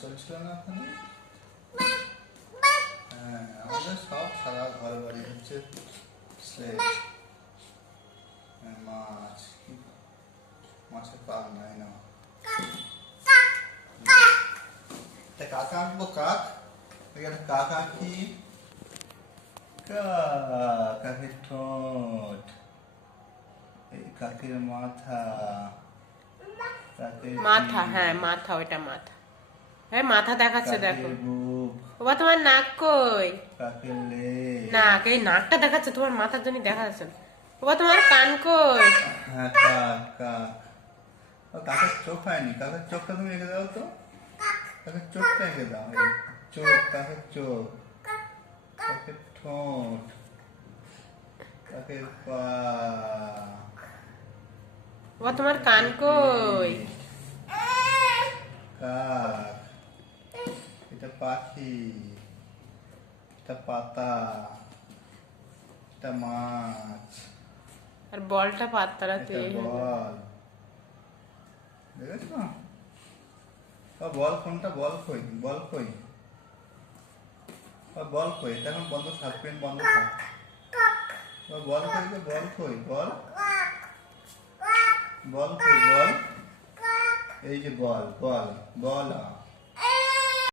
চলছিল না ওখানে? হ্যাঁ, আমাদের সব সারা ঘর বাড়ি হচ্ছে স্লেট। মাছ কি মাছের পাক নাই না। কাক আঁকবো, কাক একটা কাক আঁকি। কাকের ঠোঁট, এই কাকের মাথা, কাকের মাথা, হ্যাঁ মাথা, ওইটা মাথা। হ্যাঁ মাথা দেখাচ্ছে, দেখো। বুক, বাবা তোমার নাক কই? কাকের লেজ। নাক, এই নাকটা দেখাচ্ছে, তোমার মাথার জন্য দেখা যাচ্ছে না। বাবা তোমার কান কই? হ্যাঁ কাক, কাক। কাকের চোখ হয়নি, কাকের চোখটা তুমি এঁকে দাও তো। কাকের চোখটা এঁকে দাও। চোখ, কাকের চোখ, কাকের ঠোঁট, কাকের পা, বাবা তোমার কান কই? কাক, এটা পাখি, এটা পাতা, এটা মাছ, আর বলটা পাত্তারা এটা তুই। বল। দেখেছ? বল কোনটা? বল কই? বল কই? বল কই? এটা এখন বন্ধ থাক, পেন বন্ধ থাক। বল কই গো? বল কই? বল, বল কই? বল, এই যে বল, বল, বল।